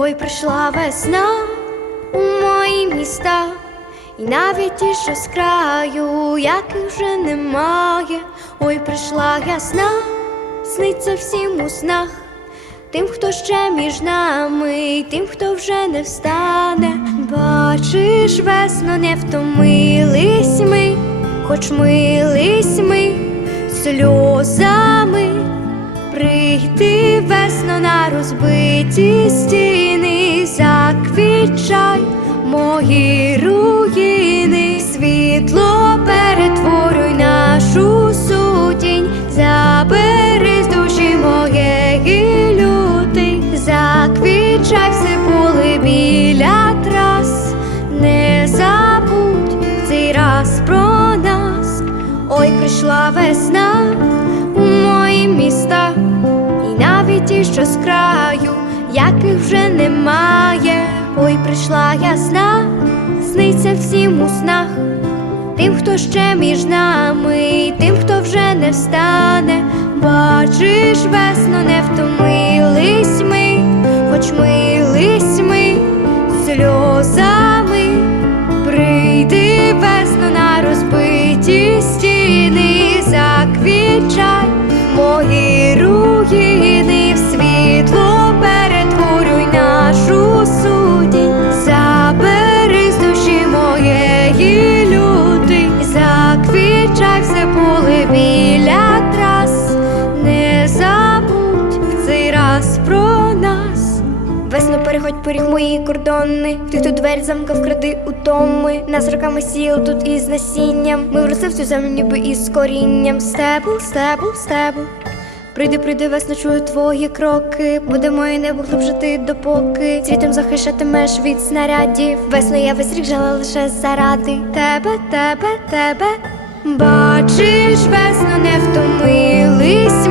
Ой, прийшла весна у мої міста, і навіть ті, що з краю, яких вже немає. Ой, прийшла ясна, сниться всім у снах. Тим, хто ще між нами, тим, хто вже не встане. Бачиш, весно, не втомились ми, хоч мились ми сльозами. Прийти весно на розбиті стіни, заквічай мої руїни, світло перетворюй нашу сутінь, забери з душі моєї люти, заквічай все поле біля трас, не забудь в цей раз про нас. Ой, прийшла весна у мої міста, і навіть ті, що з краю, яких вже немає. Ой, прийшла ясна, сниться всім у снах. Тим, хто ще між нами, тим, хто вже не встане. Бачиш, весно, не втомились ми, хоч мились ми сльозами. Прийди весно на розбиті стіни, заквічай мої руїни, заквічай все поле біля трас, не забудь в цей раз про нас. Весно переходь поріг мої кордони, ти хто двері замкав кради утоми. Нас роками сіяли тут із насінням. Ми вросли в цю землю, ніби із корінням. Стебл, стебл, стебл. Прийди, прийди, весно, чую твої кроки. Буде моє небо глибжити допоки Цвітом захищатимеш від снарядів. Весно я весь рік жила лише заради тебе, тебе, тебе. Бачиш, весно, не втомились